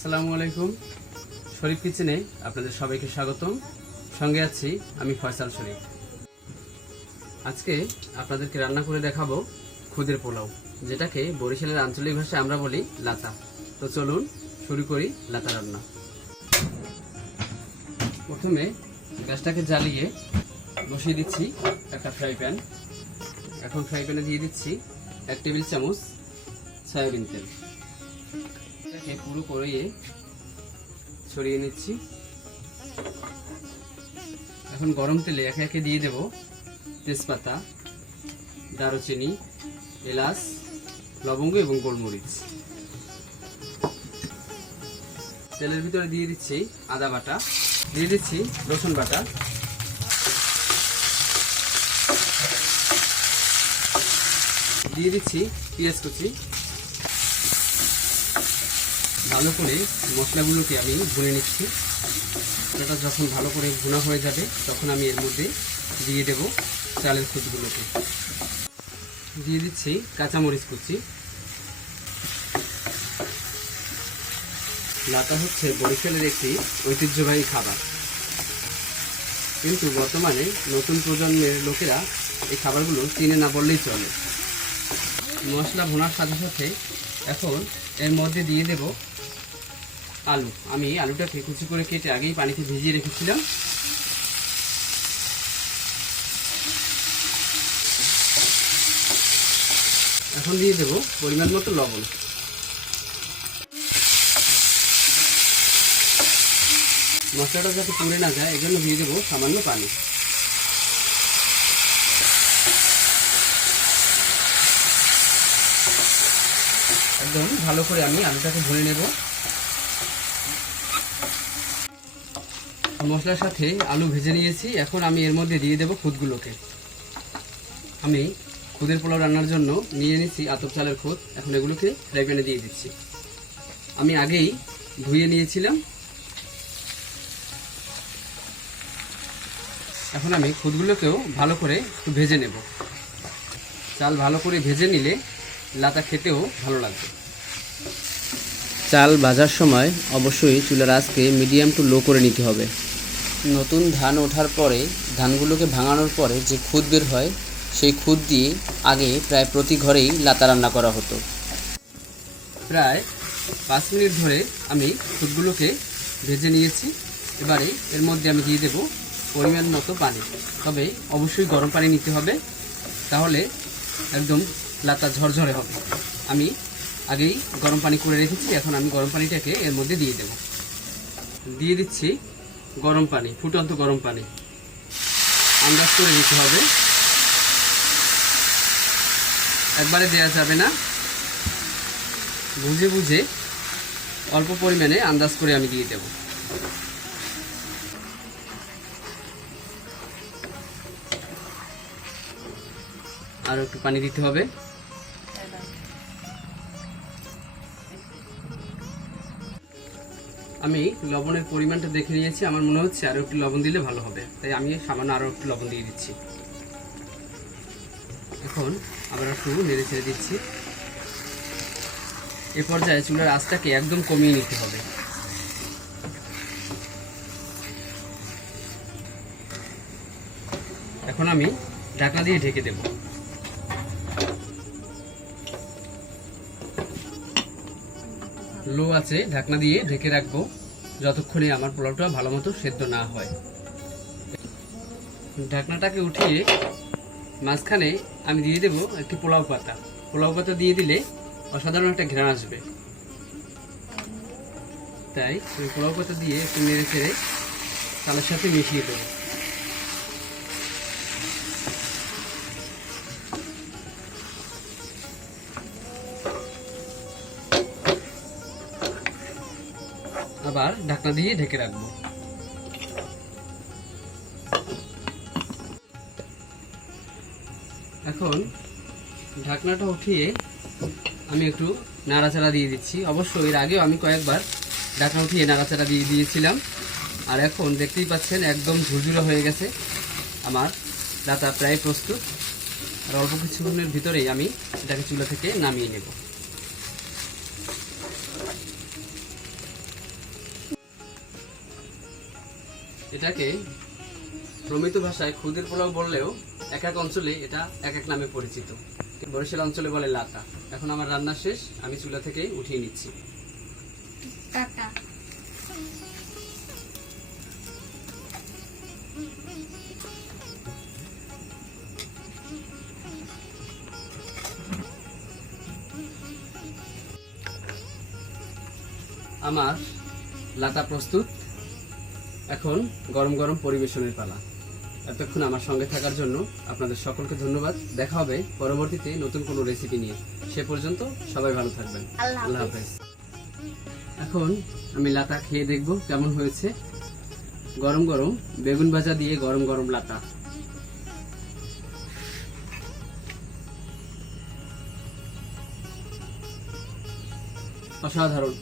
আসসালামু আলাইকুম। শরীফ কিচেনে আপনাদের সবাইকে স্বাগতম। সঙ্গে আছি আমি ফয়সাল শরীফ। আজকে আপনাদেরকে রান্না করে দেখাবো খুদের পোলাও, যেটাকে বরিশালের আঞ্চলিক ভাষায় আমরা বলি লাতা। তো চলুন শুরু করি লাতা রান্না। প্রথমে গ্যাসটাকে জ্বালিয়ে বসিয়ে দিচ্ছি একটা ফ্রাই প্যান। এখন ফ্রাই প্যানে দিয়ে দিচ্ছি এক টেবিল চামচ সয়াবিন তেল। এটাকে পুরো করিয়ে ছড়িয়ে নিচ্ছি। এখন গরম তেলে একে একে দিয়ে দেব তেজপাতা, দারুচিনি, এলাচ, লবঙ্গ এবং গোলমরিচ। তেলের ভিতরে দিয়ে দিচ্ছি আদা বাটা, দিয়ে দিচ্ছি রসুন বাটা। দিয়ে দিচ্ছি পেঁয়াজ কুচি। ভালো করে মশলাগুলোকে আমি ভুনে নিচ্ছি। এটা যখন ভালো করে ভুনা হয়ে যাবে, তখন আমি এর মধ্যে দিয়ে দেব চালের খুঁজগুলোকে। দিয়ে দিচ্ছি কাঁচামরিচ কুচি। লাতা হচ্ছে বরিশালের একটি ঐতিহ্যবাহী খাবার। কিন্তু বর্তমানে নতুন প্রজন্মের লোকেরা এই খাবারগুলো চিনে না বললেই চলে। মশলা ভোনার সাথে সাথে এখন এর মধ্যে দিয়ে দেব আলু। আমি আলুটাকে কুচি করে কেটে আগেই পানিতে ভিজিয়ে রেখেছিলাম। এখন দিয়ে দেবো পরিমাণ মতো লবণ। মশলাটা যাতে পুড়ে না যায় এই জন্য দিয়ে দেবো সামান্য পানি। একদম ভালো করে আমি আলুটাকে ভরে নেব। মশলার সাথে আলু ভেজে নিয়েছি। এখন আমি এর মধ্যে দিয়ে দেব খুদগুলোকে। আমি খুদের পোলাও রান্নার জন্য নিয়ে নিচ্ছি আতপ চালের খুদ। এখন এগুলোকে ফ্রাই প্যানে দিয়ে দিচ্ছি। আমি আগেই ধুয়ে নিয়েছিলাম। এখন আমি খুদগুলোকেও ভালো করে একটু ভেজে নেব। চাল ভালো করে ভেজে নিলে লাতা খেতেও ভালো লাগবে। চাল ভাজার সময় অবশ্যই চুলার আঁচকে মিডিয়াম টু লো করে নিতে হবে। নতুন ধান ওঠার পরে, ধানগুলোকে ভাঙানোর পরে যে খুদ বের হয়, সেই খুদ দিয়ে আগে প্রায় প্রতি ঘরেই লাতা রান্না করা হতো। প্রায় পাঁচ মিনিট ধরে আমি খুদগুলোকে ভেজে নিয়েছি। এবারে এর মধ্যে আমি দিয়ে দেব পরিমাণ মতো পানি। তবে অবশ্যই গরম পানি নিতে হবে, তাহলে একদম লাতা ঝরঝরে হবে। আমি আগেই গরম পানি করে রেখেছি, এখন আমি গরম পানিটাকে এর মধ্যে দিয়ে দেব। দিয়ে দিচ্ছি গরম পানি, ফুটন্ত গরম পানি আন্দাজ করে দিতে হবে। একবারে দেওয়া যাবে না। বুঝে বুঝে অল্প পরিমাণে আন্দাজ করে আমি দিয়ে দেব। আরও একটু পানি দিতে হবে। আমি লবণের পরিমাণটা দেখে নিয়েছি, আমার মনে হচ্ছে আরও একটু লবণ দিলে ভালো হবে। তাই আমি সামান্য আরও একটু লবণ দিয়ে দিচ্ছি। এখন আবার একটু নেড়ে ছেড়ে দিচ্ছি। এ পর্যায়ে চুলার আঁচটাকে একদম কমিয়ে নিতে হবে। এখন আমি ঢাকনা দিয়ে ঢেকে দেব। লো আছে, ঢাকনা দিয়ে ঢেকে রাখব, যতক্ষণে আমার পোলাওটা ভালো মতো সেদ্ধ না হয়। ঢাকনাটাকে উঠিয়ে মাঝখানে আমি দিয়ে দেবো একটি পোলাও পাতা। পোলাও পাতা দিয়ে দিলে অসাধারণ একটা ঘ্রাণ আসবে। তাই পোলাও পাতা দিয়ে একটু নেড়ে চেড়ে চালের সাথে মিশিয়ে দেবো। আবার ঢাকনা দিয়ে ঢেকে রাখব। এখন ঢাকনাটা উঠিয়ে আমি একটু নাড়াচাড়া দিয়ে দিচ্ছি। অবশ্য এর আগেও আমি কয়েকবার ঢাকনা উঠিয়ে নাড়াচাড়া দিয়ে দিয়েছিলাম। আর এখন দেখতেই পাচ্ছেন একদম ঝুরঝুরে হয়ে গেছে। আমার ডাটা প্রায় প্রস্তুত। আর অল্প কিছুক্ষণের ভিতরেই আমি এটাকে চুলা থেকে নামিয়ে নেব। এটাকে প্রমিত ভাষায় খুদের পোলাও বললেও এক এক অঞ্চলে এটা এক এক নামে পরিচিত। বরিশাল অঞ্চলে বলে লাতা। এখন আমার রান্না শেষ আমি চুলা থেকে উঠিয়ে নিচ্ছি। আমার লাতা প্রস্তুত। এখন গরম গরম পরিবেশনের পালা। এতক্ষণ আমার সঙ্গে থাকার জন্য আপনাদের সকলকে ধন্যবাদ। দেখা হবে পরবর্তীতে নতুন কোনো রেসিপি নিয়ে। সে পর্যন্ত সবাই ভালো থাকবেন। আল্লাহ। হাফেজ। এখন আমি লাতা খেয়ে দেখব কেমন হয়েছে। গরম গরম বেগুন ভাজা দিয়ে গরম গরম লাতা। অসাধারণ।